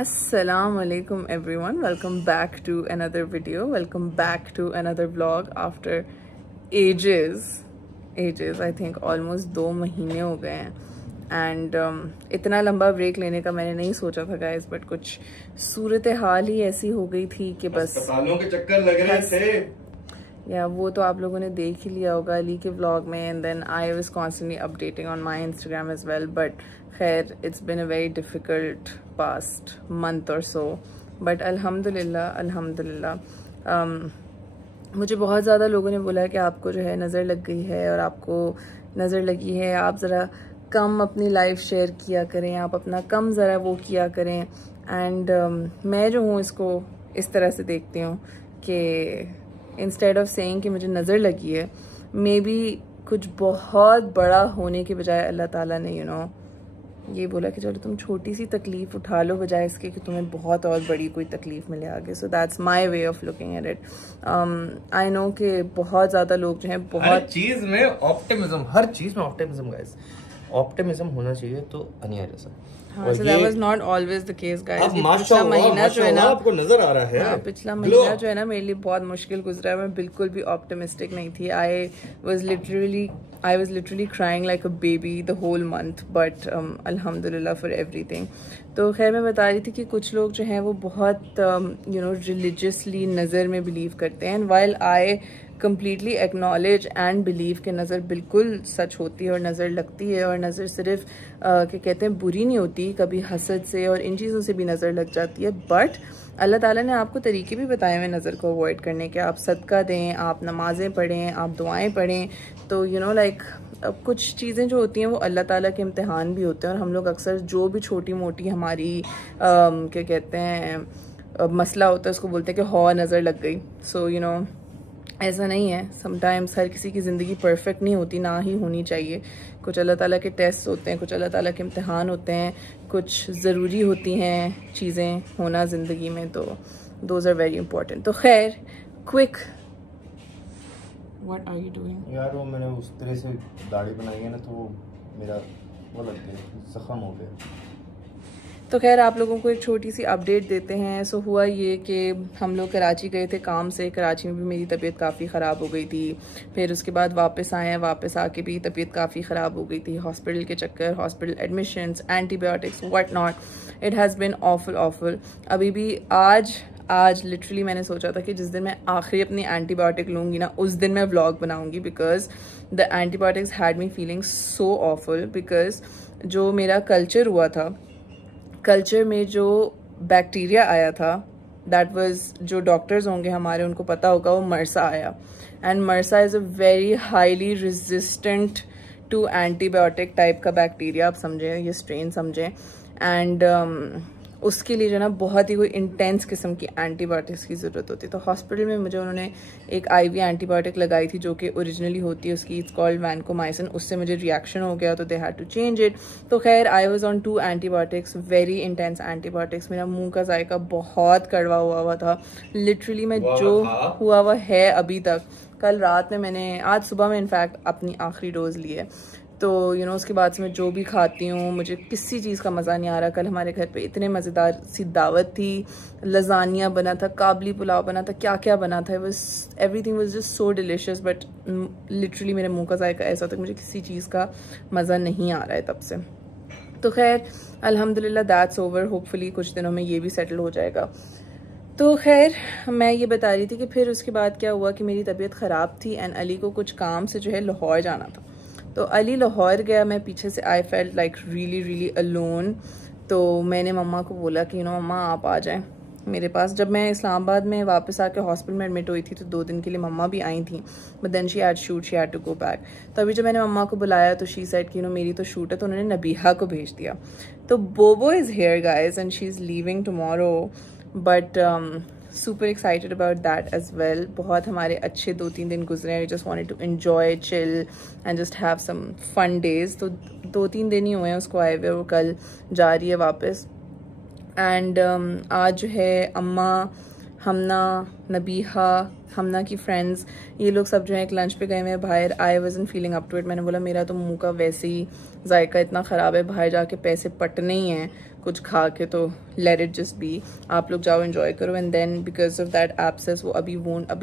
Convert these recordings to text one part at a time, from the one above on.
Assalamualaikum everyone, welcome back to another video, welcome back to another vlog after ages I think almost 2 महीने हो गए हैं and इतना लंबा ब्रेक लेने का मैंने नहीं सोचा था गाइस, बट कुछ सूरत हाल ही ऐसी हो गई थी कि बस अस्पतालों के चक्कर लग रहे थे या वो तो आप लोगों ने देख ही लिया होगा अली के व्लॉग में, and then I was constantly updating on my Instagram as well, but खैर it's been a very difficult past month or so, but अल्हम्दुलिल्लाह मुझे बहुत ज़्यादा लोगों ने बोला कि आपको जो है नज़र लग गई है और आपको नज़र लगी है, आप ज़रा कम अपनी लाइफ शेयर किया करें, आप अपना कम ज़रा वो किया करें। एंड मैं जो हूँ इसको इस तरह से देखती हूँ कि इंस्टेड ऑफ सेइंग कि मुझे नज़र लगी है, मे बी कुछ बहुत बड़ा होने के बजाय अल्लाह ताला ने ये बोला कि चलो तुम छोटी सी तकलीफ उठा लो बजाय इसके कि तुम्हें बहुत और बड़ी कोई तकलीफ मिले आगे। So that's my way of looking at it. I know कि बहुत ज़्यादा लोग जो हैं बहुत हर चीज़ में ऑप्टिमिज्म गाइस, ऑप्टिमिज्म होना चाहिए तो अनिया जैसा। हाँ, so that was not always the case guys। अब पिछला महीना जो है ना आपको नजर आ रहा है, हाँ, पिछला महीना जो है ना मेरे लिए बहुत मुश्किल गुजरा है। मैं बिल्कुल भी ऑप्टिमिस्टिक नहीं थी। I was literally crying like a baby the whole month, but alhamdulillah for everything। तो खैर मैं बता रही थी कि कुछ लोग जो हैं वो बहुत रिलीजियसली नज़र में बिलीव करते हैं, and while I completely acknowledge and believe कि नज़र बिल्कुल सच होती है और नज़र लगती है, और नज़र सिर्फ क्या कहते हैं बुरी नहीं होती, कभी हसद से और इन चीज़ों से भी नज़र लग जाती है। बट अल्लाह ताला ने आपको तरीके भी बताए हुए नज़र को अवॉइड करने के। आप सदका दें, आप नमाज़ें पढ़ें, आप दुआएं पढ़ें, तो लाइक अब कुछ चीज़ें जो होती हैं वो अल्लाह ताला के इम्तिहान भी होते हैं, और हम लोग अक्सर जो भी छोटी मोटी हमारी क्या कहते हैं मसला होता है उसको बोलते हैं कि हौ नज़र लग गई। सो ऐसा नहीं है। समटाइम्स हर किसी की ज़िंदगी परफेक्ट नहीं होती, ना ही होनी चाहिए। कुछ अल्लाह ताला के टेस्ट होते हैं, कुछ अल्लाह ताला के इम्तिहान होते हैं, कुछ ज़रूरी होती हैं चीज़ें होना ज़िंदगी में, तो दोज आर वेरी इंपॉर्टेंट। तो खैर quick, what are you doing? यार वो मैंने उस तरह से दाढ़ी बनाई है ना, तो मेरा वो लग गया, जख्म हो गया। तो खैर आप लोगों को एक छोटी सी अपडेट देते हैं। सो हुआ ये कि हम लोग कराची गए थे काम से। कराची में भी मेरी तबीयत काफ़ी ख़राब हो गई थी, फिर उसके बाद वापस आए हैं, वापस आके भी तबीयत काफ़ी ख़राब हो गई थी। हॉस्पिटल के चक्कर, hospital admissions, antibiotics, what not, it has been awful. अभी भी आज लिटरली मैंने सोचा था कि जिस दिन मैं आखिरी अपनी एंटीबायोटिक लूँगी ना, उस दिन मैं व्लॉग बनाऊँगी, because the antibiotics had me feeling so awful. Because जो मेरा कल्चर हुआ था, कल्चर में जो बैक्टीरिया आया था, दैट वाज, जो डॉक्टर्स होंगे हमारे उनको पता होगा, वो मरसा आया, and MRSA is a very highly resistant to antibiotic type का बैक्टीरिया, आप समझें, ये स्ट्रेन समझें। एंड उसके लिए जो ना बहुत ही कोई इंटेंस किस्म की एंटीबायोटिक्स की ज़रूरत होती है। तो हॉस्पिटल में मुझे उन्होंने एक आईवी एंटीबायोटिक लगाई थी जो कि ओरिजिनली होती है उसकी, इट्स कॉल्ड वैनकोमाइसिन। उससे मुझे रिएक्शन हो गया तो they had to change it. तो खैर I was on 2 antibiotics, very intense antibiotics. मेरा मुंह का जायका बहुत कड़वा हुआ था लिटरली। मैं जो हुआ है अभी तक, कल रात में मैंने, आज सुबह में इनफैक्ट अपनी आखिरी डोज ली है। तो उसके बाद से मैं जो भी खाती हूँ मुझे किसी चीज़ का मज़ा नहीं आ रहा। कल हमारे घर पे इतने मज़ेदार सी दावत थी, लजानिया बना था, काबली पुलाव बना था, क्या क्या बना था, everything was just so delicious, but literally मेरे मुंह का जायका ऐसा था कि मुझे किसी चीज़ का मज़ा नहीं आ रहा है तब से। तो खैर अल्हम्दुलिल्लाह दैट्स ओवर, होपफुली कुछ दिनों में ये भी सेटल हो जाएगा। तो खैर मैं ये बता रही थी कि फिर उसके बाद क्या हुआ कि मेरी तबीयत ख़राब थी, एंड अली को कुछ काम से जो है लाहौर जाना था। तो अली लाहौर गया, मैं पीछे से I felt like really alone. तो मैंने मम्मा को बोला कि मम्मा आप आ जाएं मेरे पास। जब मैं इस्लामाबाद में वापस आके हॉस्पिटल में एडमिट हुई थी तो 2 दिन के लिए मम्मा भी आई थी, but then she had to go back. तो अभी जब मैंने मम्मा को बुलाया तो शी सेड कि मेरी तो शूट है, तो उन्होंने नबीहा को भेज दिया। तो बोबो is here guys, and she is leaving tomorrow, but super excited about that as well। बहुत हमारे अच्छे 2-3 दिन गुजरे हैं। We just wanted to enjoy, chill and just have some fun days। तो 2-3 दिन ही हुए हैं उसको आए हुए, और कल जा रही है वापस। एंड आज जो है अम्मा, हमना, नबीहा, हमना की फ्रेंड्स, ये लोग सब जो है एक लंच पे गए हुए हैं बाहर। I wasn't feeling up to it. मैंने बोला मेरा तो मुंह का वैसे ही जायका इतना ख़राब है, बाहर जाके पैसे पटने ही हैं, कुछ खा के, तो लेट इट जस्ट बी, आप लोग जाओ एंजॉय करो। And then because of that abscess वो अभी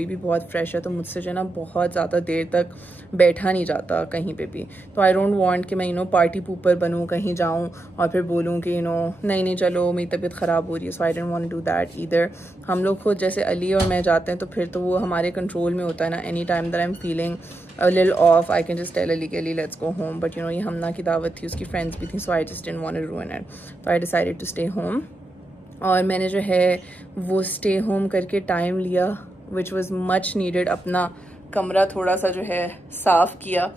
भी बहुत फ्रेश है, तो मुझसे जो है ना बहुत ज़्यादा देर तक बैठा नहीं जाता कहीं पे भी। तो आई डोंट वांट कि मैं पार्टी पूपर बनूँ, कहीं जाऊँ और फिर बोलूँ कि नहीं चलो मेरी तबीयत ख़राब हो रही है। So I don't want to do that either. हम लोग खुद जैसे अली और मैं जाते हैं तो फिर तो वो हमारे कंट्रोल में होता है ना। Any time that I am feeling a little off, I can just tell Ali कि let's go home, but ये हमना की दावत थी, उसकी फ्रेंड्स भी थी, so I just didn't want to ruin it, so I decided to stay home। और मैंने जो है वो stay home करके टाइम लिया, which was much needed। अपना कमरा थोड़ा सा जो है साफ़ किया,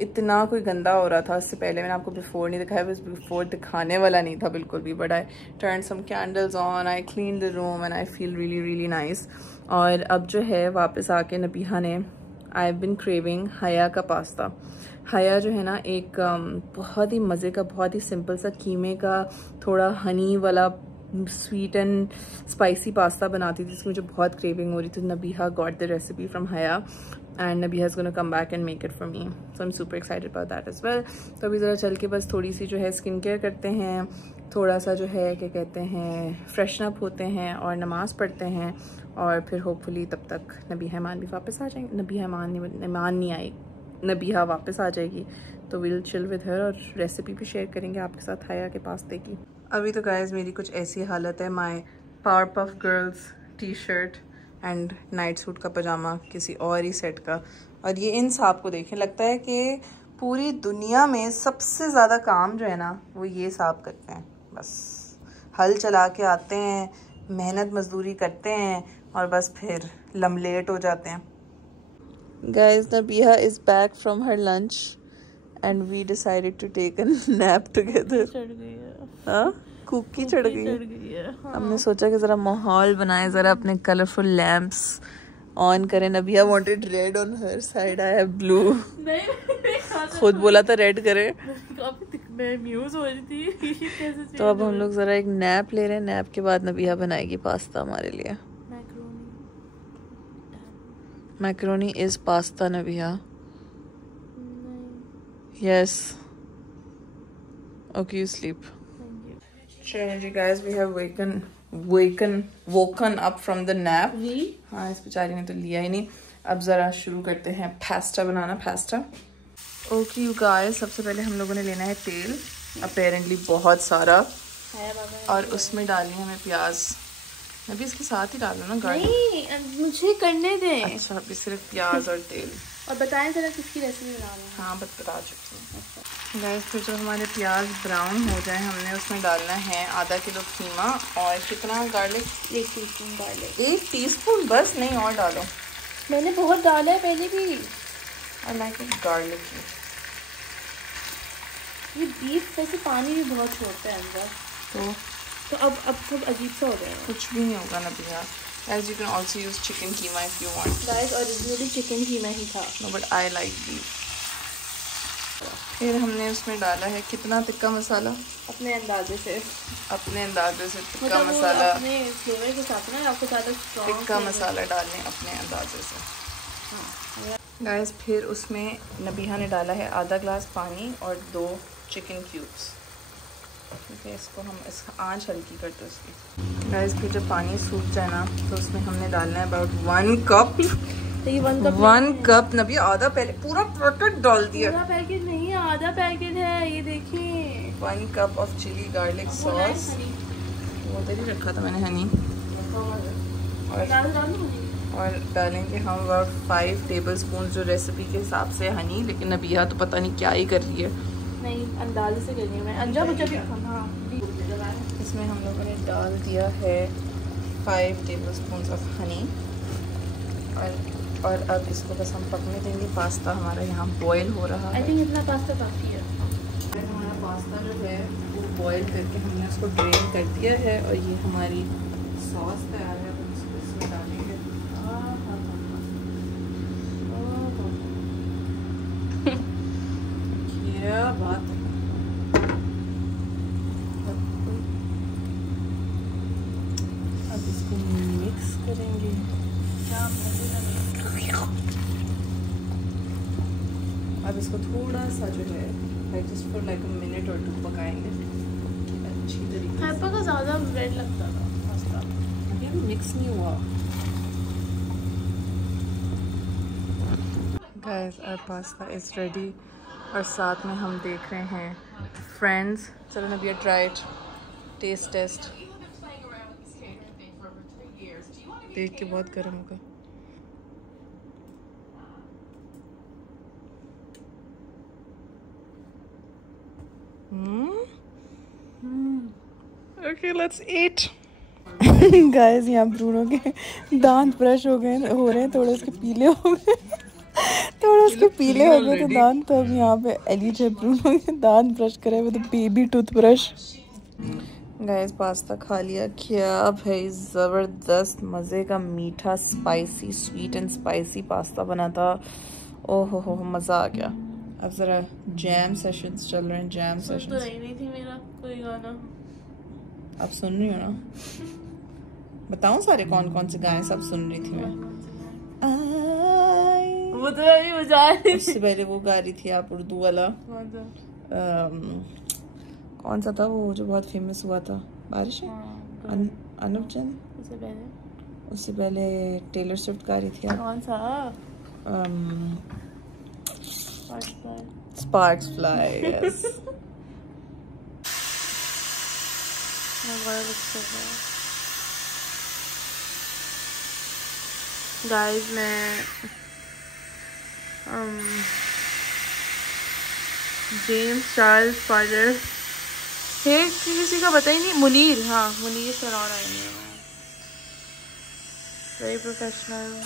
इतना कोई गंदा हो रहा था। इससे पहले मैंने आपको बिफोर नहीं दिखाया, बस बिफोर दिखाने वाला नहीं था बिल्कुल भी, but I turn some candles on, I clean the room and I feel really really nice. और अब जो है वापस आके नबीहा ने आई हैव बिन क्रेविंग हया का पास्ता। हया जो है ना एक बहुत ही मज़े का, बहुत ही सिंपल सा कीमे का थोड़ा हनी वाला स्वीट एंड स्पाइसी पास्ता बनाती थी, जिसकी मुझे बहुत क्रेविंग हो रही थी। Nabiha got the recipe from Haya and Nabiha is gonna come back and make it for me, so I am super excited about that as well. तो अभी ज़रा चल के बस थोड़ी सी जो है स्किन केयर करते हैं, थोड़ा सा जो है क्या कहते हैं फ्रेशन अप होते हैं और नमाज़ पढ़ते हैं, और फिर होपफुली तब तक नबीहा ईमान भी वापस आ जाएंगे। नबीहा ईमान नहीं आई, नबीहा वापस आ जाएगी, तो विल चिल विद हर और रेसिपी भी शेयर करेंगे आपके साथ हया के पास्ते की। अभी तो गाइस मेरी कुछ ऐसी हालत है, my power puff girls T shirt and night suit का पजामा किसी और ही सेट का, और ये इन साहब को देखें, लगता है कि पूरी दुनिया में सबसे ज़्यादा काम जो है ना वो ये साहब करते हैं। बस हल चला के आते हैं, मेहनत मजदूरी करते हैं और बस फिर लमलेट हो जाते हैं। Guys, Nabiha is back from her lunch and we decided to take a nap together. चढ़ गई है। हाँ? कुकी चढ़ गई है। हाँ। हमने सोचा कि ज़रा माहौल बनाए, ज़रा अपने कलरफुल लैम्प्स ऑन करें। नबिया wanted red on her side, I have blue। नहीं खुद बोला था रेड करें। मैं म्यूज हो रही थी। कैसे तो अब हम लोग ज़रा एक नैप ले रहे हैं, नैप के बाद नबिया बनाएगी पास्ता हमारे लिए। Macaroni is pasta Nabiha. Yes okay you sleep. चलिए जी guys, we have woken up from the nap। हाँ इस बेचारी ने तो लिया ही नहीं। अब ज़रा शुरू करते हैं pasta banana. Pasta okay you guys, सबसे पहले हम लोगों ने लेना है तेल, अपेरेंटली बहुत सारा, और उसमें डालनी है हमें प्याज। अभी इसके साथ ही डालो ना गार्लिक। नहीं मुझे करने दें। अच्छा अभी सिर्फ प्याज और तेल। और बताएं जरा किसकी रेसिपी बना रहे हैं। हाँ बता चुकी हूँ गाइस। फिर जब हमारे प्याज ब्राउन हो जाए, हमने उसमें डालना है आधा किलो कीमा और कितना गार्लिक, 1 टीस्पून गार्लिक। 1 टीस्पून बस, नहीं और डालो। मैंने बहुत डाला है पहले भी। और लाइक गार्लिक ये बीफ वैसे पानी भी बहुत छोड़ता है अंदर, तो अब सब अजीब सा हो गया। कुछ भी नहीं होगा ना भैया। As you can also use chicken keema if you want. Guys, originally chicken keema ही था। No, but I like beef. फिर हमने उसमें डाला है कितना तिक्का मसाला, अपने अंदाजे से। अपने अंदाजे से तिक्का मसाला, अपने फ्लेवर के साथ ना, आपको ज़्यादा तिक्का मसाला डालने अपने अंदाजे से। गाइस फिर उसमें नबीहा ने डाला है आधा ग्लास पानी और 2 चिकन क्यूब्स। ठीक है, इसको हम आंच हल्की करते हैं उसकी। गाइस फिर जब पानी सूख जाए ना, तो उसमें हमने डालना है अबाउट 1 कप। तो ये 1 कप नबी, आधा पहले पूरा पैकेट डाल दिया। पूरा पैकेट नहीं है, आधा पैकेट है, ये देखिए। 1 cup of chili garlic sauce. वो उधर ही रखा था मैंने हनी। और डालेंगे हम अबाउट 5 टेबल स्पून जो रेसिपी के हिसाब से हनी, लेकिन नबिया तो पता नहीं क्या ही कर रही है। नहीं अंदाजे से करनी है मैं, अंजा बच्चा भी खाना। इसमें हम लोगों ने डाल दिया है 5 टेबल स्पून ऑफ हनी, और अब इसको बस हम पकने देंगे। पास्ता हमारा यहाँ बॉयल हो रहा है। आई थिंक इतना पास्ता काफ़ी है। हमारा पास्ता जो है वो बॉयल करके हमने उसको ड्रेन कर दिया है, और ये हमारी सॉस तैयार है। अब इसको इसमें डालेंगे। क्या बात है। अब इसको मिक्स करेंगे। अब इसको थोड़ा सा जो है just for like a minute और 2 पकाएंगे अच्छी तरीके से। हाइपर का ज़्यादा रेड लगता था पास्ता, ये मिक्स नहीं हुआ। Guys our pasta is ready और साथ में हम देख रहे हैं फ्रेंड्स। चलो नबिया ट्राई इट, टेस्ट। देख के बहुत गर्म होगा। Okay, let's eat. गाइस यहाँ ब्रूनो के दांत ब्रश हो रहे हैं, थोड़े उसके पीले हो गए तो दांत। तो अब यहाँ पे एलिज है, ब्रूनो के दांत ब्रश करे with baby toothbrush. Guys pasta खा लिया, क्या भाई ज़बरदस्त मज़े का मीठा spicy sweet and spicy pasta बना था। ओह हो मज़ा आ गया। अब ज़रा जैम सेशंस चल रहे हैं, जैम सेशंस। तो नहीं थी मेरा कोई गाना, आप सुन रही हो ना? बताऊं सारे कौन कौन से गाने सब सुन रही थी मैं। वो तो अभी बजा रही, उससे पहले वो गा रही थी आप उर्दू वाला, कौन सा था वो जो बहुत फेमस हुआ था, बारिश है, अनूप चंद। उससे पहले टेलर स्विफ्ट गा रही थी आप, कौन सा? Sparks fly. यस। गाइस मैं जेम्स चार्ल्स फादर है, किसी का पता ही नहीं। मुनीर, हाँ मुनीर सराउंड आई है, very professional.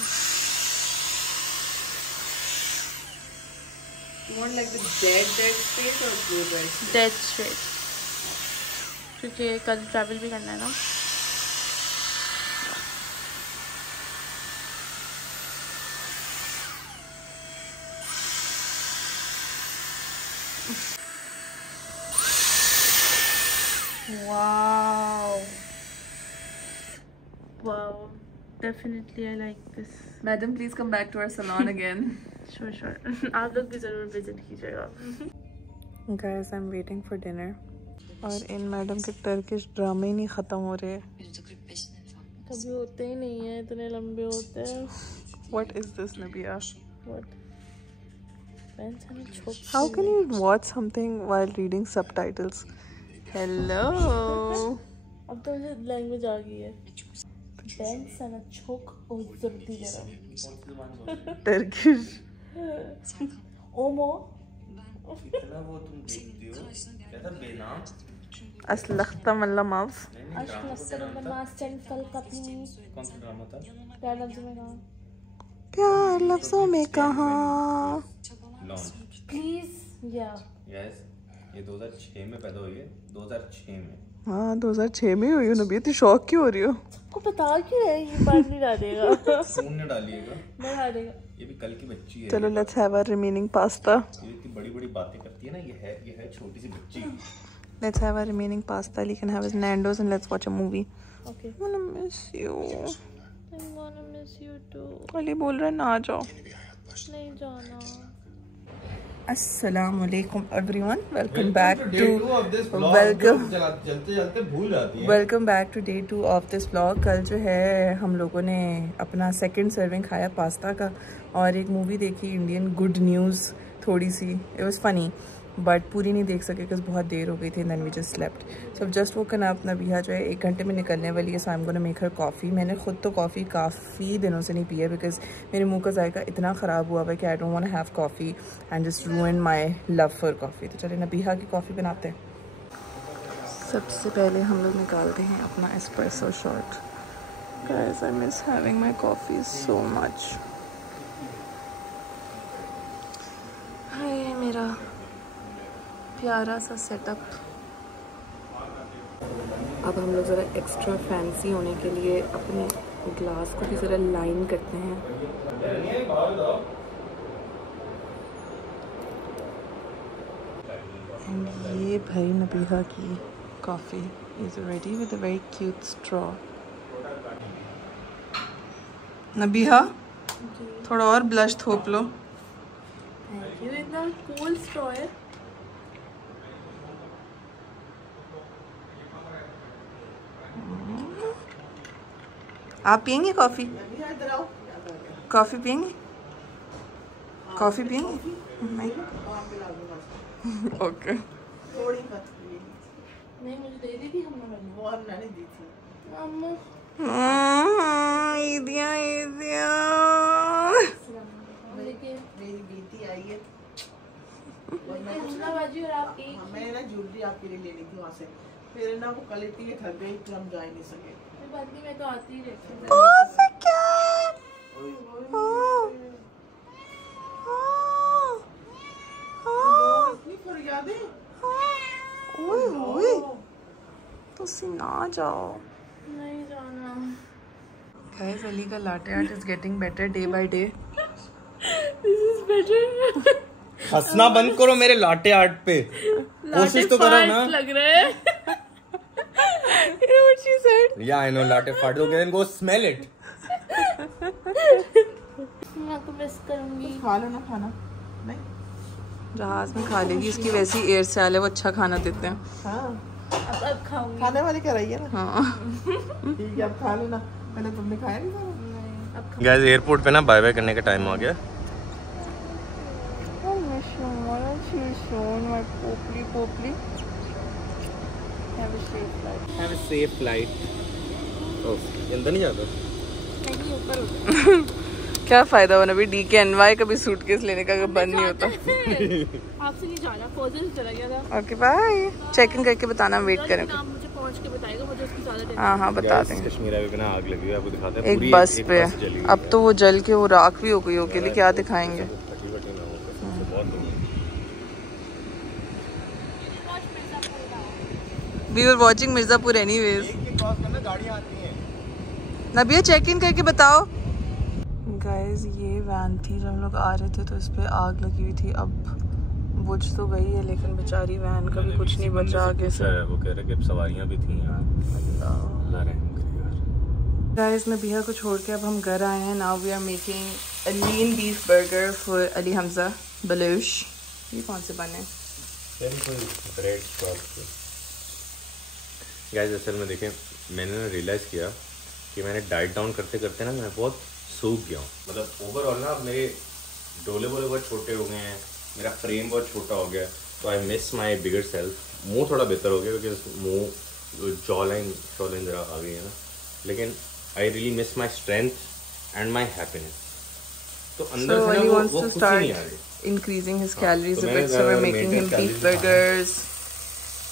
You want like the dead straight or blue bread? Dead straight, क्योंकि कल ट्रैवल भी करना है ना। Wow. Wow. Definitely I like this. Madam, please come back to our salon again. Sure. आप लोग भी ज़रूर विजिट कीजिएगा। Guys, I'm waiting for dinner. और इन मैडम के टर्किश ड्रामे ही नहीं ख़त्म हो रहे। कभी होते ही नहीं है, इतने लंबे होते हैं। What is this, Nabia? What? How can you watch something while reading subtitles? Hello. अब तो मुझे लैंग्वेज आ गई है। Ben sana çok özür dilerim. Turkish. Omo. इतना वो तुम देखती हो, क्या था बेनाम? असलख्ता मल्ला माउस। कौन सा ड्रामा था? प्यार लफ्जों में कहा। लॉन्च। प्लीज या। यस, ये 2006 में पैदा हुई है, 2006 में। हाँ 2006 में हुई हो। नबी इतनी शौक क्यों हो रही हो? आपको पता क्यों है? ये बात नहीं डालेगा। फोन न डालिएगा। नहीं डालेगा। ये भी कल की बच्ची है। चलो let's have our remaining pasta. ये इतनी बड़ी-बड़ी बातें करती है ना, ये है छोटी सी बच्ची। Let's have our remaining pasta. You can have his Nando's and let's watch a movie. Okay. I wanna miss you. I wanna miss you too. Ali बोल रहा है ना आ जाओ। नहीं जाना। Assalamualaikum everyone. Welcome back to चलते भूल जाती है। Welcome back to day 2 of this vlog. कल जो है हम लोगों ने अपना सेकंड सर्विंग खाया पास्ता का और एक मूवी देखी इंडियन, गुड न्यूज़ थोड़ी सी। It was funny. बट पूरी नहीं देख सके बिकॉज बहुत देर हो गई थी। Then we just slept. So अब जस्ट वो करना अपना बिहा जो है 1 घंटे में निकलने वाली है। So I am gonna make her coffee. मैंने खुद तो कॉफ़ी काफ़ी दिनों से नहीं पी है बिकॉज मेरे मुंह का जायका इतना ख़राब हुआ है कि I don't want to have coffee and just ruin my love for coffee. तो चलिए नबीहा की कॉफ़ी बनाते हैं। सबसे पहले हम लोग निकालते हैं अपना espresso shot. Guys I miss having my coffee so much. हाय मेरा प्यारा सा सेटअप। अब हम लोग ज़रा एक्स्ट्रा फैंसी होने के लिए अपने ग्लास को भी ज़रा लाइन करते हैं। एंड ये भाई नबीहा की coffee is ready with a very cute straw. Nabiha थोड़ा और ब्लश थोप लो। Thank you. इतना कूल स्ट्रॉ है। आप पियेंगे कॉफ़ी? कॉफ़ी पियेंगे? कॉफ़ी पियेंगे? नहीं। ओके। नहीं मुझे दे दी थी हमने, वो हमने दी थी अम्मा। ईदिया ईदिया मेरी बेटी आई है और आप एक मैं ना ज्वेलरी आपके लिए लेनी थी वहाँ से, फिर ना वो कल इतनी थक गई कि हम जा ही नहीं सके। मैं तो आती ही रहती तुसी ना जाओ। नहीं जाना। गाइस अली का latte art is getting better day by day. This is better. हंसना बंद करो मेरे लाटे आर्ट पे, कोशिश तो करो ना। लग रहा है। You know what she said? Yeah, I know latte fart. Okay, then go smell it. मैं तो मिस करूंगी। खा लो ना खाना। नहीं जहाज में खा लेगी, इसकी वैसी एयर स्टाइल है, वो अच्छा खाना देते हैं। हाँ अब खाऊंगी। खाने वाली कह रही है ना। हाँ ठीक है अब खा लेना, पहले तुमने खाया नहीं था। गाइस एयरपोर्ट पे ना बाय बाय करने का टाइम आ गया। Have a safe flight. Oh, अंदर नहीं जाता। नहीं ऊपर होता। क्या फायदा होना भी DKNY कभी सूटकेस लेने का बंद नहीं होता। आपसे नहीं जाना, फौजन चला गया था। ओके बाय, चेक इन करके बताना, वेट करेंगे। मुझे पहुंच के बताएगा, मुझे उसकी ज्यादा टेंशन। हाँ बता देंगे। कश्मीर हाईवे पे ना आग लगी है, आपको दिखाते हैं। एक बस पे अब तो वो जल के वो राख भी हो गई होगी, लिए क्या दिखाएंगे। We were watching Mirzapur anyways। नबिया चेक इन करके बताओ। गाइस ये वैन थी जब हम लोग आ रहे थे तो इस पे आग लगी हुई थी, अब बुझ तो गई है लेकिन बेचारी वैन का भी कुछ नहीं बचा आगे से। वो कह रहे कि सवारियां भी थी यार। गाइस नबिया को छोड़ के अब हम घर आए हैं। Now we are making a lean beef burger for Ali Hamza Baloch. ये कौन से बने? गाइस असल में देखें, मैंने ना रियलाइज़ किया कि मैंने डाइट डाउन करते करते ना मैं बहुत सूख गया हूँ। मतलब ओवरऑल ना मेरे डोले वोले बहुत छोटे हो गए हैं, मेरा फ्रेम बहुत छोटा हो गया, तो I miss my bigger self. मुंह थोड़ा बेहतर हो गया क्योंकि मुंह जॉलाइन ज़रा आ गई है ना, लेकिन I really miss my strength and my happiness. तो अंदर से ना वो खुशी नहीं आ रही। Increasing his calories a bit, so we're making him beef burgers.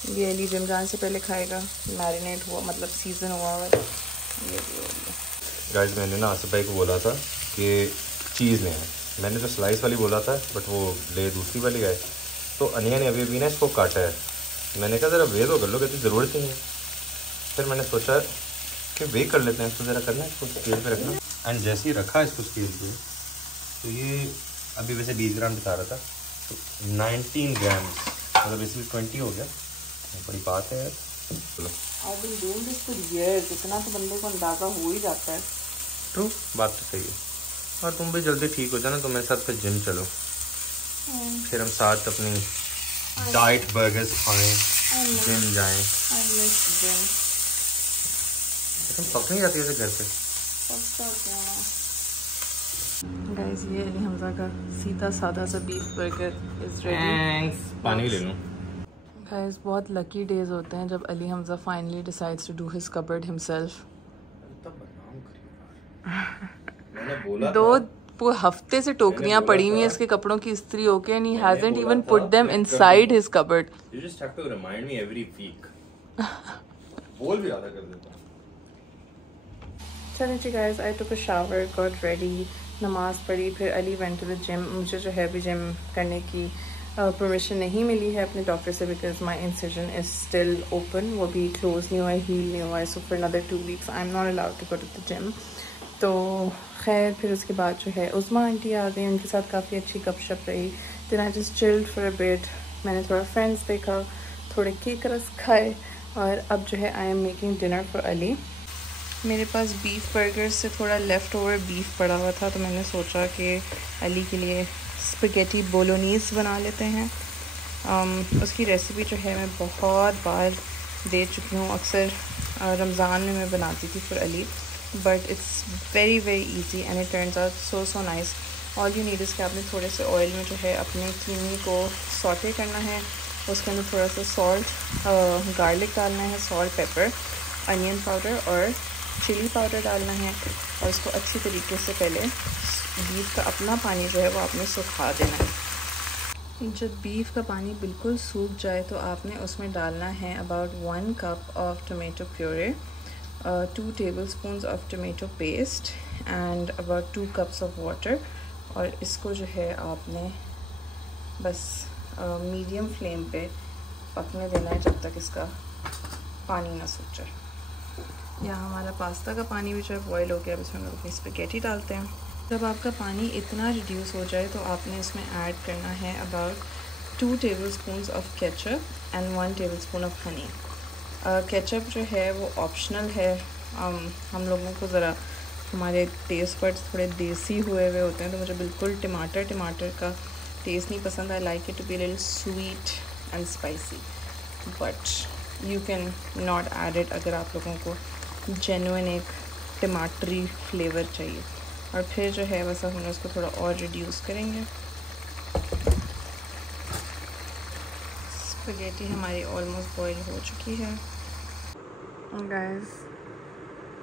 ये अली जिम जाने से पहले खाएगा, मैरिनेट हुआ मतलब सीजन हुआ हुआ। ये भी हो गया। गाइस मैंने ना आसिफ भाई को बोला था कि चीज़ लें, मैंने तो स्लाइस वाली बोला था बट वो ले दूसरी वाली गए। तो अनिया ने अभी ना इसको काटा है, मैंने कहा ज़रा वे तो कर लो, कहती ज़रूरत ही नहीं है। फिर मैंने सोचा कि वे कर लेते हैं, इसको ज़रा करना है, इसको स्केल पे रखना। एंड जैसे ही रखा इसको स्केल पे तो ये अभी वैसे 20 ग्राम दिखा रहा था, तो 19 ग्राम मतलब बेसिकली 20 हो गया। बड़ी बात है यार। चलो I've been doing this for years, इतना तो बंदे को अंदाजा हो ही जाता है। ट्रू, बात तो सही है। और तुम भी जल्दी ठीक हो जाना तो मेरे साथ फिर जिम चलो, फिर हम साथ अपनी डाइट बर्गर्स खाएं, जिम जाएं। तुम पक नहीं जाती ऐसे घर पे? गाइस ये अली हमजा का सीधा सादा सा बीफ बर्गर इज रेडी। पानी ले लो। गाइस बहुत लकी डेज होते हैं जब Ali Hamza finally decides to do his cupboard himself. दो हफ्ते से टोकरियां पड़ी हुई हैं इसके कपड़ों की इस्त्री होके, and he hasn't even put them inside his cupboard. You just have to remind me every week. बोल भी ज्यादा कर देता हूं। चलिए guys, I took a shower, got ready, नमाज पढ़ी, फिर Ali went to the gym. मुझे जो है अभी जिम करने की परमिशन नहीं मिली है अपने डॉक्टर से, because my incision is still open, वो भी क्लोज नहीं हुआ है, हील नहीं हुआ है। So for another 2 weeks I am not allowed to go to the gym. तो खैर फिर उसके बाद जो है उस्मा आंटी आ गई, उनके साथ काफ़ी अच्छी गपशप रही। Then I just chilled for a bit, मैंने थोड़ा फ्रेंड्स देखा, थोड़े केक रस खाए, और अब जो है I am making dinner for Ali. मेरे पास बीफ बर्गर से थोड़ा लेफ़्ट ओवर बीफ पड़ा हुआ था, तो मैंने सोचा कि अली के लिए स्पैगेटी बोलोनीज बना लेते हैं। उसकी रेसिपी जो है मैं बहुत बार दे चुकी हूँ, अक्सर रमज़ान में मैं बनाती थी for Ali. But it's very easy and it turns out so nice. All you need इसके आपने थोड़े से ऑयल में जो है अपने कीमी को सॉटे करना है, उसके अंदर थोड़ा सा सॉल्ट, गार्लिक डालना है, सॉल्ट, पेपर, अनियन पाउडर और चिली पाउडर डालना है, और इसको अच्छी तरीके से पहले बीफ का अपना पानी जो है वो आपने सुखा देना है। जब बीफ का पानी बिल्कुल सूख जाए तो आपने उसमें डालना है about 1 cup of tomato puree, 2 tablespoons of tomato paste and about 2 cups of water, और इसको जो है आपने बस मीडियम फ्लेम पे पकने देना है जब तक इसका पानी ना सूख जाए। यहाँ हमारा पास्ता का पानी भी जो है बॉयल हो गया। अब इसमें हम लोग अपनी स्पैगेटी डालते हैं। जब आपका पानी इतना रिड्यूस हो जाए तो आपने इसमें ऐड करना है about 2 tablespoons of ketchup and 1 tablespoon of honey. Ketchup जो है वो ऑप्शनल है। हम लोगों को ज़रा हमारे टेस्ट बड्स थोड़े देसी हुए होते हैं, तो मुझे बिल्कुल टमाटर का टेस्ट नहीं पसंद। I like it to be little sweet and spicy, but you can not add it अगर आप लोगों को जेन्युइन एक टमाटरी फ्लेवर चाहिए। और फिर जो है बस हम उसको थोड़ा और रिड्यूस करेंगे। स्पैगेटी हमारी ऑलमोस्ट बॉईल हो चुकी है। Guys,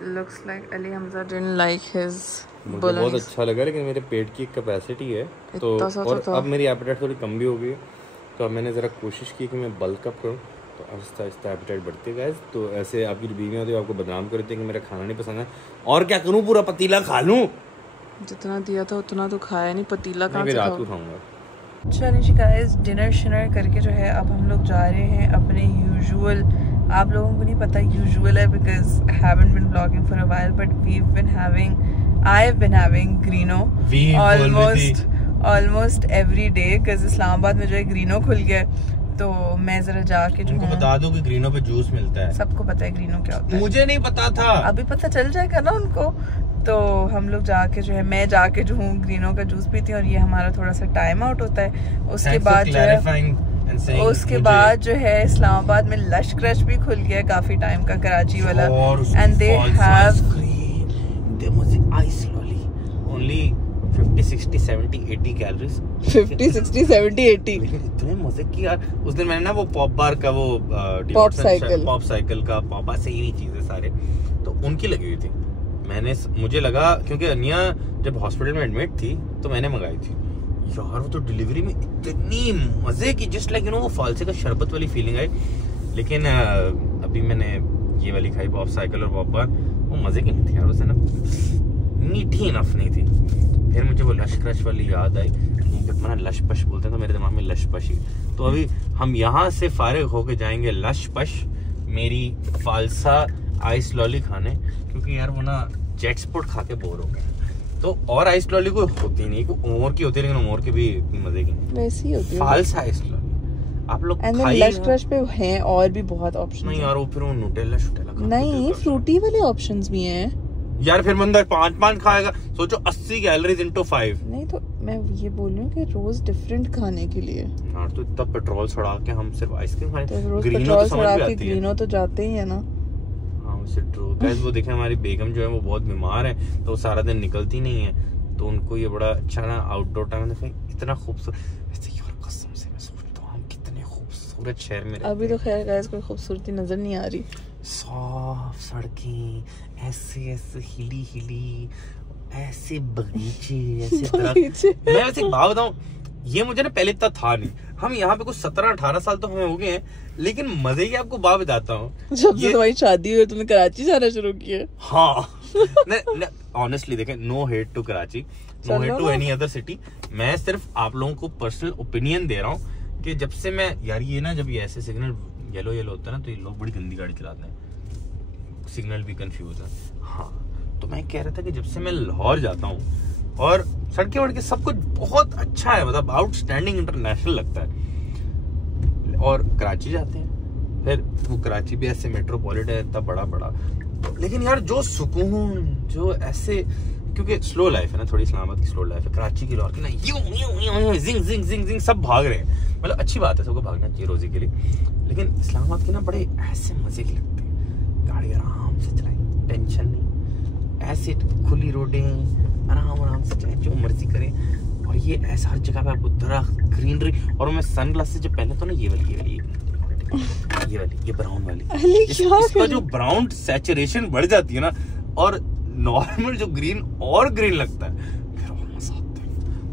looks like Ali Hamza didn't like his मुझे बहुत अच्छा लगा, लेकिन मेरे पेट की एक कैपेसिटी है तो और अब मेरी एपेटाइट थोड़ी कम भी हो गई है, तो अब मैंने ज़रा कोशिश की कि मैं बल्क अप करूँ, तो आहिस्ता आहिस्ता एपेटाइट बढ़ती है गाइस। तो ऐसे आपकी बीवी होती है आपको बदनाम कर देती है कि मेरा खाना नहीं पसंद है, और क्या करूँ, पूरा पतीला खा लूँ। जितना दिया था उतना तो खाया नहीं, पतीला कहाँ से रात को खाऊंगा। चलिए जी गाइस, डिनर शिनर करके जो है अब हम लोग जा रहे हैं अपने यूजुअल, आप लोगों को नहीं पता यूजुअल है because I haven't been vlogging for a while, but I have been having Greeno almost every day, because Islamabad में जो है ग्रीनो खुल गया, तो मैं जरा जाके जो बता दूं कि ग्रीनो पे जूस मिलता है। सबको पता है ग्रीनो क्या होता है, मुझे नहीं पता था, अभी पता चल जाएगा ना उनको। तो हम लोग जाके जो है, मैं जाके जो हूँ ग्रीनो का जूस पीती हूँ, और ये हमारा थोड़ा सा टाइम आउट होता है। उसके बाद जो है इस्लामाबाद में लश क्रश भी खुल गया काफी टाइम का, कराची वाला, and they have ice lolly only 50, 60, 70, 80 calories. 50, 60, 70, 80 इतने मजे की यार। उस दिन मैंने ना वो पॉप बार का वो पॉप साइकिल का पॉप से ही चीजें सारे तो उनकी लगी हुई थी। मुझे लगा क्योंकि अनिया जब हॉस्पिटल में एडमिट थी तो मैंने मंगाई थी यार, वो तो डिलीवरी में इतनी मजे की, जस्ट लाइक यू नो वो फालसे का शरबत वाली फीलिंग आई। लेकिन अभी मैंने ये वाली खाई पॉप साइकिल और पॉप बार, वो मजे की नहीं थी यार, उससे ना मीठी इनफ नहीं थी। फिर मुझे वो लश क्रश वाली याद आई, मैंने लश पश बोलते हैं तो मेरे दिमाग में लश पश ही। तो अभी हम यहाँ से फारिग होके जाएंगे लश पश मेरी फालसा आइस लॉली खाने, क्योंकि यार वो ना जेट स्पोर्ट खा के बोर हो गए। तो और आइस लॉली कोई होती नहीं, कोई उमर की होती है, लेकिन उमर की भी इतनी मजे की नहीं, वैसी ही होती है फालसा आइस लॉली। आप लोग लश क्रश पे हैं और भी बहुत ऑप्शंस नहीं यार, वो फिर वो नुटेला शुटेला नहीं, फ्रूटी वाले ऑप्शंस भी हैं यार। फिर बंदा 5 खाएगा, सोचो 80 कैलोरीज into 5। नहीं तो मैं ये बोल रही हूँ कि रोज डिफरेंट खाने के लिए यार, तो इतना पेट्रोल सड़ा के हम सिर्फ आइसक्रीम खाएं, तो रोज पेट्रोल सड़ा के ग्रीनो तो जाते ही है ना। गाइस वो देखें हमारी बेगम जो है वो बहुत बीमार है, तो वो सारा दिन निकलती नहीं है, तो उनको ये बड़ा अच्छा ना आउटडोर टाइम देखें, इतना खूबसूरत। ऐसे यार कसम से मैं सोचता हूँ कितने खूबसूरत शहर में अभी तो खैर गाइस कोई खूबसूरती नजर नहीं आ रही, साफ सड़कें, ऐसे हिली ऐसे बगीचे, ऐसे मैं वैसे एक बात बताऊं, ये मुझे ना पहले इतना था नहीं। हम यहाँ पे कुछ 17-18 साल तो हमें हो गए हैं, लेकिन मजे की आपको बात बताता हूँ, जब से तुम्हारी शादी हुई तुमने कराची जाना शुरू किया। हाँ ऑनेस्टली देखें, no hate to Karachi, no hate to any other city, मैं सिर्फ आप लोगों को पर्सनल ओपिनियन दे रहा हूँ कि जब से मैं यार ये ना, जब ये ऐसे सिग्नल येलो होता है ना, तो ये लोग बड़ी गंदी गाड़ी चलाते हैं, सिग्नल भी कंफ्यूज है। हाँ, तो मैं कह रहा था कि जब से मैं लाहौर जाता हूँ और सड़कें वड़के सब कुछ बहुत अच्छा है, मतलब आउटस्टैंडिंग इंटरनेशनल लगता है। और कराची जाते हैं, फिर वो कराची भी ऐसे मेट्रोपॉलिटन है इतना बड़ा, लेकिन यार जो सुकून, जो ऐसे, क्योंकि स्लो लाइफ है ना, थोड़ी इस्लामाबाद की स्लो लाइफ है, कराची की लाहौर की ना यूं जिंग सब भाग रहे हैं, मतलब अच्छी बात है, सबको भागना चाहिए रोजी के लिए, लेकिन इस्लामाबाद के ना बड़े ऐसे मजे के लगते हैं। गाड़ी आराम से चलाई, टेंशन नहीं, ऐसे खुली रोडें, आराम से चाहे जो मर्जी करें। और ये ऐसा हर जगह पे आपको दरख्त, ग्रीनरी। और मैं सन ग्लासेस जब पहनता हूँ ना, ये ब्राउन वाली, इसका जो ब्राउन सैचुरेशन बढ़ जाती है ना, और नॉर्मल जो ग्रीन और ग्रीन लगता है, फिर और मजा आता है।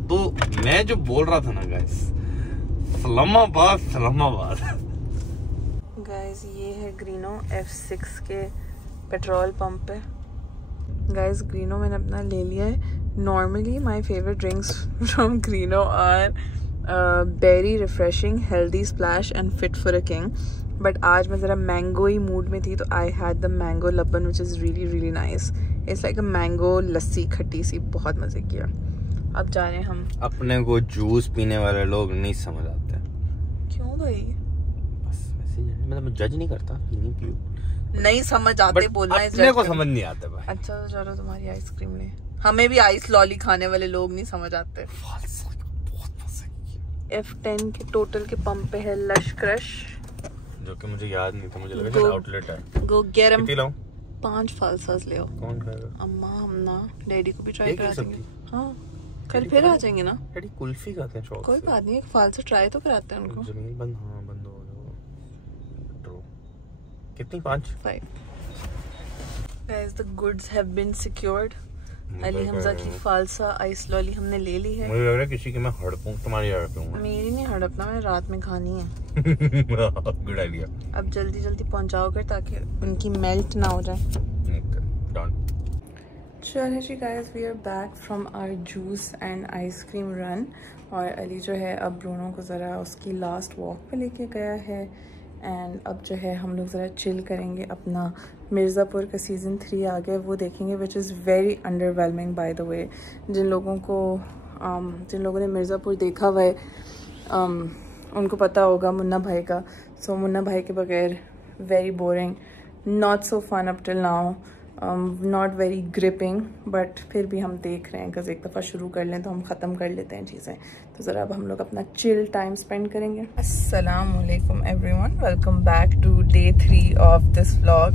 तो मैं जो बोल रहा था ना गाइस, इस्लामाबाद गाइस ये है ग्रीनो F6 के पेट्रोल पंप पे। गाइस ग्रीनो मैंने अपना ले लिया है। Normally my favourite drinks from Greeno are berry refreshing, healthy splash and fit for a king. But आज मैं ज़रा मैंगो ही मूड में थी, तो आई हैड द मैंगो लबन which is really really nice. It's like a mango lassi, खट्टी सी, बहुत मज़े किया। अब जा रहे हैं हम। अपने को जूस पीने वाले लोग नहीं समझ आते। क्यों भाई? बस वैसे ही, मतलब जज नहीं करता, पीनी पियो, नहीं समझ आते बोलना, अपने को समझ नहीं आता भाई। अच्छा तो चलो तुम्हारी आइसक्रीम ले, हमें भी आइस लॉली खाने वाले लोग नहीं समझ आते। F10 के टोटल के पंप पे है लश क्रश, जो कि मुझे याद नहीं था, मुझे लगा शायद आउटलेट है। गो गरम कितनी लाऊं? 5 फालसास ले आओ। कौन खाएगा? अम्मा, हम ना डैडी को भी ट्राई करा देंगे। हाँ कल डैडी फिर आ जाएंगे ना। डैडी कुल्फी खाते हैं शौक कोई से। बात नहीं, एक फालसा ट्राई तो कराते हैं उनको। जमीन बंद, हाँ बंद हो गया। ड्रो कितनी? 5? 5। Guys, the goods have been secured. Ali Hamza की फालसा आइस लॉली हमने ले ली है। मुझे लग रहा है किसी की मैं हड़पूं, तुम्हारी हड़पूंगा। मेरी नहीं हड़पना, मैंने रात में खानी है। Good idea. अब जल्दी जल्दी पहुंचाओ कर, ताकि उनकी मेल्ट ना हो जाए। डन। चलिए जी guys, we are back from our juice and ice cream run. और अली जो है अब ब्रूनो को ज़रा उसकी लास्ट वॉक पे लेके गया है। एंड अब जो है हम लोग ज़रा चिल करेंगे। अपना मिर्ज़ापुर का सीज़न 3 आ गया, वो देखेंगे, which is very underwhelming by the way. जिन लोगों ने मिर्ज़ापुर देखा हुआ है उनको पता होगा मुन्ना भाई का। सो मुन्ना भाई के बगैर very boring, not so fun up till now, not very gripping, but फिर भी हम देख रहे हैं कि एक दफ़ा शुरू कर लें तो हम ख़त्म कर लेते हैं चीज़ें। तो ज़रा अब हम लोग अपना चिल टाइम स्पेंड करेंगे। अस्सलाम वालेकुम everyone, welcome back to day 3 of this vlog.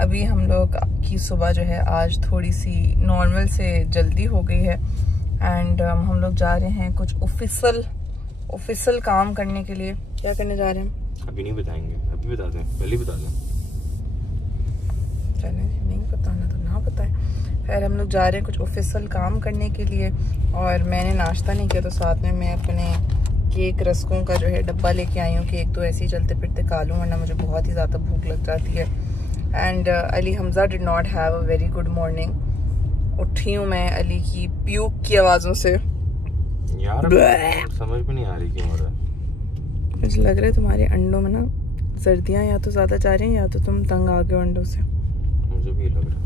अभी हम लोग की सुबह जो है आज थोड़ी सी नॉर्मल से जल्दी हो गई है। एंड हम लोग जा रहे हैं कुछ ऑफिशियल काम करने के लिए। क्या करने जा रहे हैं अभी नहीं बताएंगे, अभी बता दें, पहले बता दें। चलें, नहीं बताना तो ना बताएं। खैर हम लोग जा रहे हैं कुछ ऑफिशियल काम करने के लिए। और मैंने नाश्ता नहीं किया, तो साथ में मैं अपने केक रस्कों का जो है डब्बा लेके आई हूँ कि एक तो ऐसे ही चलते फिरते खा लूँ, वरना मुझे बहुत ही ज़्यादा भूख लग जाती है। And Ali Hamza did not have a very good morning. उठी हूँ मैं अली की प्यूक की आवाज़ों से। यार समझ में नहीं आ रही क्यों हो रहा है। मुझे लग रहा है तुम्हारे अंडों में ना सर्दियाँ या तो ज़्यादा जा रही हैं या तो तुम तंग आ गए अंडों से। मुझे भी लग रहा है।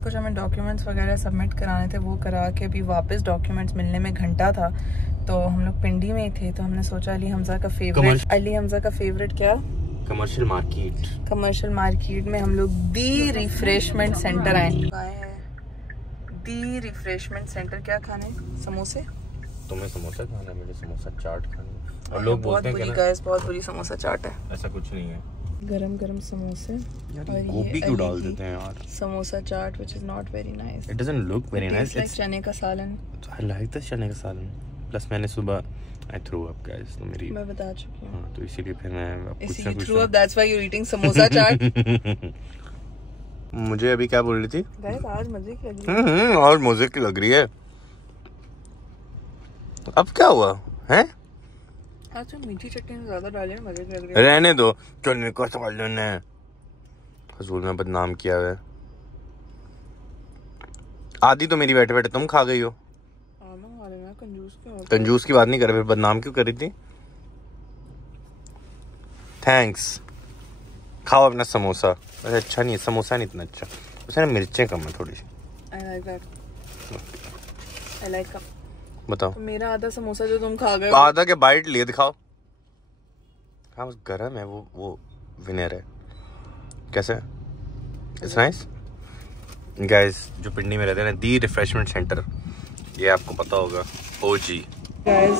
कुछ हमें डॉक्यूमेंट्स वगैरह सबमिट कराने थे, वो करा के अभी वापस डॉक्यूमेंट्स मिलने में घंटा था। तो हम लोग पिंडी में ही थे, तो हमने सोचा अली हमजा का फेवरेट क्या, कमर्शियल मार्केट में हम लोग दी रिफ्रेशमेंट सेंटर आए हैं। दी रिफ्रेशमेंट सेंटर क्या खाने? समोसे। तुम्हें समोसा खाना है, मुझे समोसा चाट खाना है। और लोग बोलते हैं कि बहुत बुरी समोसा चाट है। ऐसा कुछ नहीं है। गरम गरम समोसे और गोभी क्यों डाल देते हैं यार? Samosa chaat which is not very nice. It doesn't look very nice. It's like चने का सालन। I like the चने का सालन। प्लस मैंने सुबह I threw up guys, तो मेरी मैं बता चुकी हूँ। हाँ, तो इसीलिए फिर मैं कुछ ना कुछ threw up, that's why you're eating samosa chaat. मुझे अभी क्या बोल रही थी? गाइस आज मजे की लग रही है। और मजे की लग रही है। अब क्या हुआ है? आज तो मीठी चटनी ज्यादा डाले, मजे की लग रही है। रहने दो, चलने को सालन है। फजूल में बदनाम किया है। आधी तो मेरी बैठे बैठे तुम खा गई हो। कंजूस की बात नहीं कर रहे, बदनाम क्यों कर रही थी? थैंक्स, खाओ अपना समोसा। वैसे अच्छा नहीं है समोसा, नहीं इतना अच्छा, उसमें ना मिर्चें कम है थोड़ी सी। I like बताओ। तो मेरा आधा समोसा जो तुम खा गए, आधा के बाइट लिए दिखाओ। हाँ बस गरम है, वो विनर है। कैसे? It's nice guys. जो पिंडी में रहते हैं ना, दी रिफ्रेशमेंट सेंटर, ये आपको पता होगा। ओजी गाइस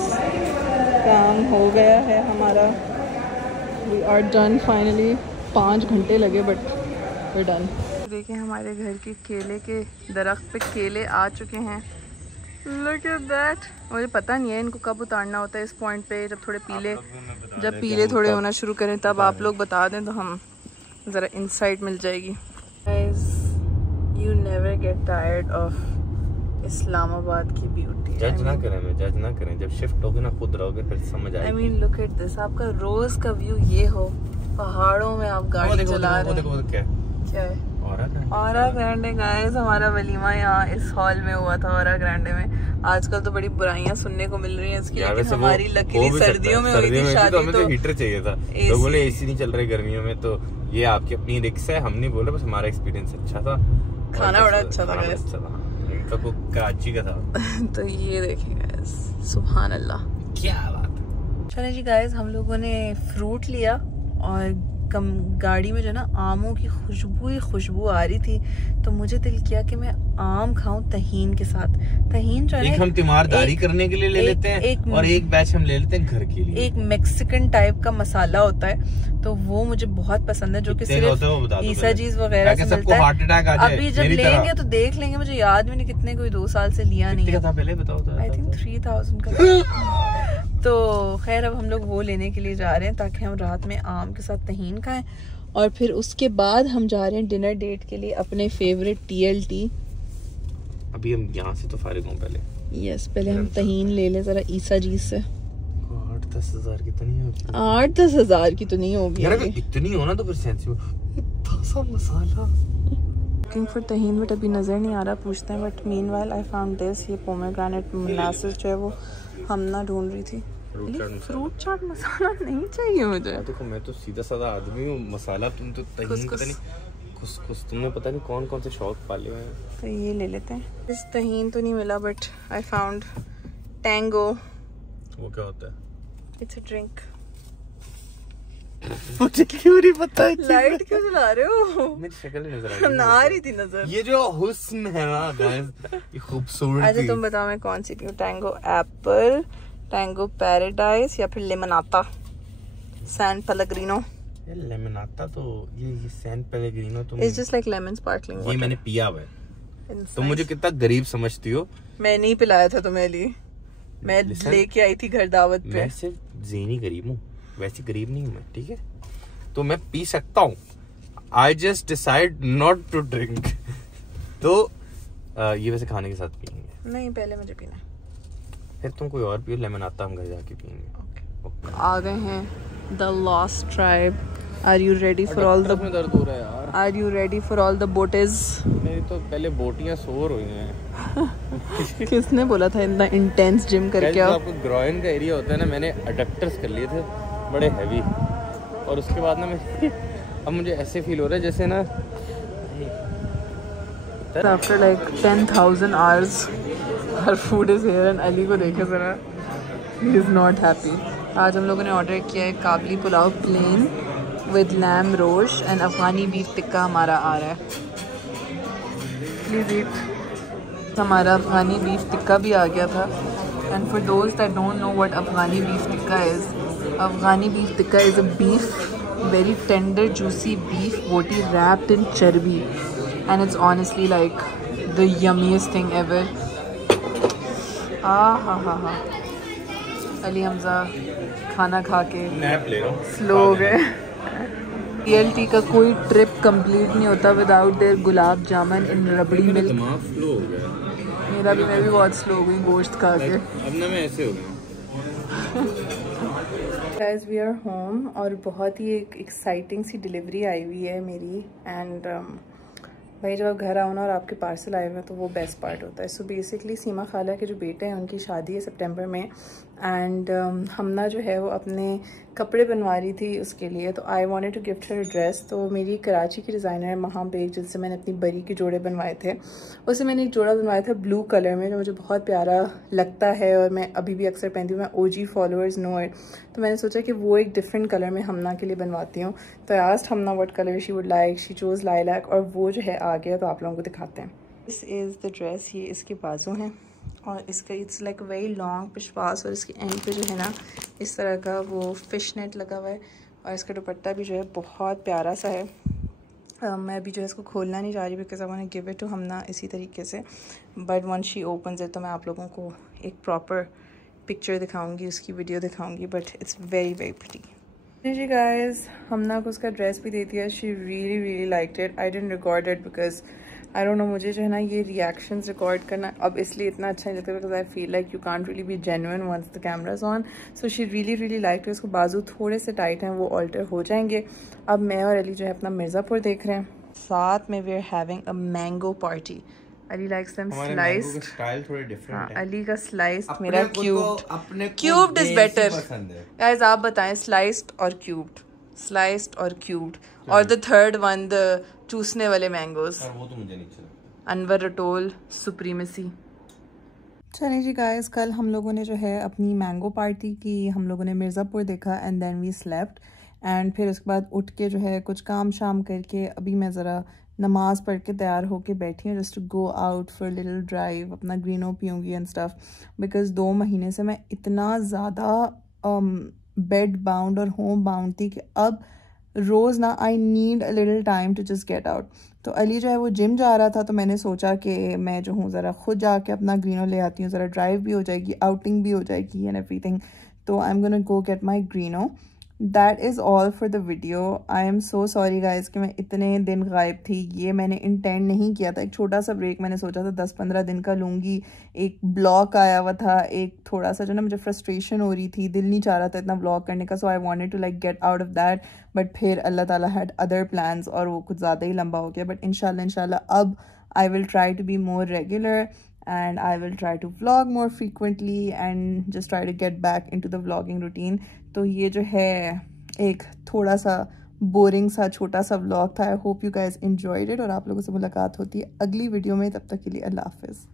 काम हो गया है हमारा। We are done finally. 5 घंटे लगे बट वी डन। देखिए हमारे घर के केले के दरख्त पे केले आ चुके हैं। Look at that. मुझे पता नहीं है इनको कब उतारना होता है इस पॉइंट पे, जब थोड़े पीले, जब पीले थोड़े होना शुरू करें तब आप लोग बता दें तो हम ज़रा इंसाइट मिल जाएगी। Guys, you never get tired of Islamabad की ब्यूटी। जज ना करें, जब शिफ्ट होगे ना खुद रहोगे फिर समझ आएगी। I mean look at this, आपका रोज का व्यू ये हो, पहाड़ों में आप गाड़ी चला रहे हैं। क्या है? औरा ग्रैंडे गाइस, हमारा वलीमा यहाँ इस हॉल में हुआ था औरा ग्रैंडे में। आजकल तो बड़ी बुराइयां सुनने को मिल रही हैं इसकी, लेकिन हमारी लकीली सर्दियों में हुई थी शादी। तो हमें तो हीटर चाहिए था, लोग बोले एसी नहीं चल रही गर्मियों में, तो ये आपकी अपनी रिक्स है, हम नहीं बोले, बस हमारा एक्सपीरियंस अच्छा था, खाना बड़ा अच्छा था गाइस, इनका कुक कराची का था। तो ये देखें गाइस, सुभान अल्लाह, क्या बात है। चले जी गाइस, हम लोगों ने फ्रूट लिया और गाड़ी में जो ना आमों की खुशबू आ रही थी, तो मुझे दिल किया कि मैं आम खाऊं तहीन के साथ। तहीन जो है हम तीमारदारी करने के लिए ले लेते हैं और एक बैच हम ले लेते हैं घर के लिए। एक मैक्सिकन टाइप का मसाला होता है, तो वो मुझे बहुत पसंद है, जो कि सिर्फ ईसा चीज वगैरह से मिलता है। अभी जब लेंगे तो देख लेंगे, मुझे याद भी नहीं कितने, कोई 2 साल से लिया नहीं है। पहले बताओ। आई थिंक 3000 का। तो खैर अब हम लोग वो लेने के लिए जा रहे हैं ताकि हम रात में आम के साथ तहीन खाएं, और फिर उसके बाद हम जा रहे हैं डिनर डेट के लिए अपने फेवरेट TLT। अभी हम यहाँ से तो फारिग हों पहले। यस, पहले हम तहीन ले लें जरा ईसा जी से। 8-10 हज़ार की तो नहीं होगी। 8-10 हज़ार की तो नहीं होगी यार, इतनी हो ना तो फिर sensitive masala. Looking for tahini but अभी नजर नहीं आ रहा, पूछते हैं। But meanwhile I found this, ये पोमेग्रेनेट मोलासेस जो है वो हम ना ढूंढ रही थी। फ्रूट चाट मसाला नहीं चाहिए मुझे। देखो मैं तो सीधा साधा आदमी हूँ, मसाला तुम तो तहीन पता नहीं खुस तुमने पता नहीं कौन कौन से शौक पाले हैं। तो ये ले लेते हैं। इस तहीन तो नहीं मिला, बट आई फाउंड टैंगो। वो क्या होता है? It's a drink. मुझे क्यों नहीं पता है? लाइट क्यों जला रहे हो? मेरी शक्ल नहीं नजर आ रही थी नजर। ये जो हुस्न है ना गाइस, ये खूबसूरती। अच्छा तुम बताओ मैं कौन सी पीऊं? टैंगो एप्पल, टैंगो पैराडाइज या फिर लेमनाता, सैन पेलेग्रिनो। लेमनाता तो ये सैन पेलेग्रिनो तो it's just like lemon sparkling water. ये मैंने पिया हुआ है। तुम मुझे कितना गरीब समझती हो? मैं नहीं पिलाया था तुम्हें लिए, मैं लेके आई थी घर दावत पे। मैं सिर्फ ज़ेनी गरीब हूँ, वैसे गरीब नहीं हूँ मैं, ठीक है? तो मैं पी सकता हूँ। I just decide not to drink। तो ये वैसे खाने के साथ पियेंगे। नहीं, पहले मुझे पीना है। फिर तुम कोई और पियो, लेमन आता हम घर जाके पियेंगे। आ गए हैं the lost tribe. Are you ready for all the दर्द हो रहा है यार। Are you ready for all the बोटेज? मेरी तो पहले बोटियां सोर हुई हैं। किसने बोला था इतना इंटेंस जिम करके आओ? आपको ग्रोइन का एरिया होता है ना, मैंने अडक्टर्स कर लिए थे बड़े हैवी, और उसके बाद ना मैं अब मुझे ऐसे फील हो रहा है जैसे ना after like 10,000 hours her food is here and Ali को देखे जरा, ही इज नॉट हैप्पी। आज हम लोगों ने ऑर्डर किया है Kabuli pulao plain with lamb रोश एंड अफगानी बीफ टिक्का हमारा आ रहा है। Please eat. हमारा अफगानी बीफ टिक्का भी आ गया था। And for those that don't know what Afghani beef tikka is, Afghani beef tikka is a beef, very tender juicy beef boti wrapped in charbi, and it's honestly like the yummiest thing ever. ha Ali Hamza खाना खा के slow हो गए। TLT का कोई trip complete नहीं होता without their gulab jamun in rabri milk. मेरा भी, मैं भी बहुत स्लो हो गई गोश्त खा के। अब ना मैं ऐसे हो गया। Guys, we are home और बहुत ही एक एक्साइटिंग सी डिलीवरी आई हुई है मेरी। एंड भाई जब आप घर आओ ना और आपके पार्सल आए हुए हैं तो वो बेस्ट पार्ट होता है। सो बेसिकली सीमा खाला के जो बेटे हैं उनकी शादी है सितंबर में, एंड हमना जो है वो अपने कपड़े बनवा रही थी उसके लिए, तो I wanted to gift her dress. तो मेरी कराची की डिज़ाइनर है महा बेग, जिनसे मैंने अपनी बरी के जोड़े बनवाए थे, उससे मैंने एक जोड़ा बनवाया था ब्लू कलर में, जो मुझे बहुत प्यारा लगता है और मैं अभी भी अक्सर पहनती हूँ। मैं OG फॉलोअर्स नो इट, तो मैंने सोचा कि वो एक डिफरेंट कलर में हमना के लिए बनवाती हूँ। तो I asked Hamna what colour she would like, she chose lilac, और वो जो है आ गया, तो आप लोगों को दिखाते हैं। दिस इज़ द ड्रेस, ये इसके बाजू हैं और इसका इट्स लाइक वेरी लॉन्ग पिशवास, और इसके एंड पे जो है ना इस तरह का वो फिश नेट लगा हुआ है, और इसका दुपट्टा भी जो है बहुत प्यारा सा है। मैं अभी जो है इसको खोलना नहीं चाह रही because I want to give it to Hamna इसी तरीके से, but once she opens it तो मैं आप लोगों को एक प्रॉपर पिक्चर दिखाऊंगी, उसकी वीडियो दिखाऊंगी, but it's very very pretty. जी गाइस, हमना को उसका ड्रेस भी दे दिया। She really really liked it. I didn't record it because I don't know, मुझे जो है ना ये रिएक्शंस रिकॉर्ड करना अब इसलिए इतना अच्छा नहीं लगता because I feel like you can't really be genuine once the camera's on. So she really really liked it. उसको बाजू थोड़े से टाइट हैं, वो ऑल्टर हो जाएंगे। अब मैं और अली जो है अपना मिर्ज़ापुर देख रहे हैं, साथ में we are having a mango party. Ali likes them sliced. Style थोड़े डिफरेंट है। अली का स्लाइस्ड, मेरा क्यूब्ड इज बेटर। गाइस आप बताएं, स्लाइस्ड और क्यूब्ड, स्लाइस्ड और क्यूब्ड, और द थर्ड वन द चूसने वाले मैंगोज। वो तो मुझे नहीं चला। अनवर रटोल सुप्रीमेसी। चलिए जी गाइस, कल हम लोगों ने जो है अपनी मैंगो पार्टी की, हम लोगों ने मिर्ज़ापुर देखा एंड देन वी स्लेप्ट, एंड फिर उसके बाद उठ के जो है कुछ काम शाम करके अभी मैं ज़रा नमाज़ पढ़ के तैयार होके बैठी हूँ just to go out for little drive, अपना ग्रीनो पीऊँगी एंड स्टफ, बिकॉज 2 महीने से मैं इतना ज़्यादा बेड बाउंड और होम बाउंड थी कि अब रोज़ ना I need a little time to just get out. तो अली जो है वो जिम जा रहा था, तो मैंने सोचा कि मैं जो हूँ ज़रा खुद जाके अपना ग्रीनो ले आती हूँ, ज़रा ड्राइव भी हो जाएगी, आउटिंग भी हो जाएगी एंड एवरीथिंग। तो I am gonna go get my Greeno. That is all for the video. I am so sorry guys कि मैं इतने दिन गायब थी। ये मैंने इंटेंड नहीं किया था। एक छोटा सा ब्रेक मैंने सोचा था 10-15 दिन का लूँगी। एक ब्लॉग आया हुआ था, एक थोड़ा सा जो ना मुझे फ्रस्ट्रेशन हो रही थी, दिल नहीं चाह रहा था इतना ब्लॉग करने का, so I wanted to like get out of that, but फिर अल्लाह ताला हैड अदर प्लान्स और वो कुछ ज़्यादा ही लंबा हो गया। बट इंशाल्लाह अब I will try to be more regular and I will try to vlog more frequently and just try to get back into the vlogging routine. तो ये जो है एक थोड़ा सा बोरिंग सा छोटा सा vlog था। I hope you guys enjoyed it और आप लोगों से मुलाकात होती है अगली वीडियो में। तब तक के लिए अल्लाह हाफिज़।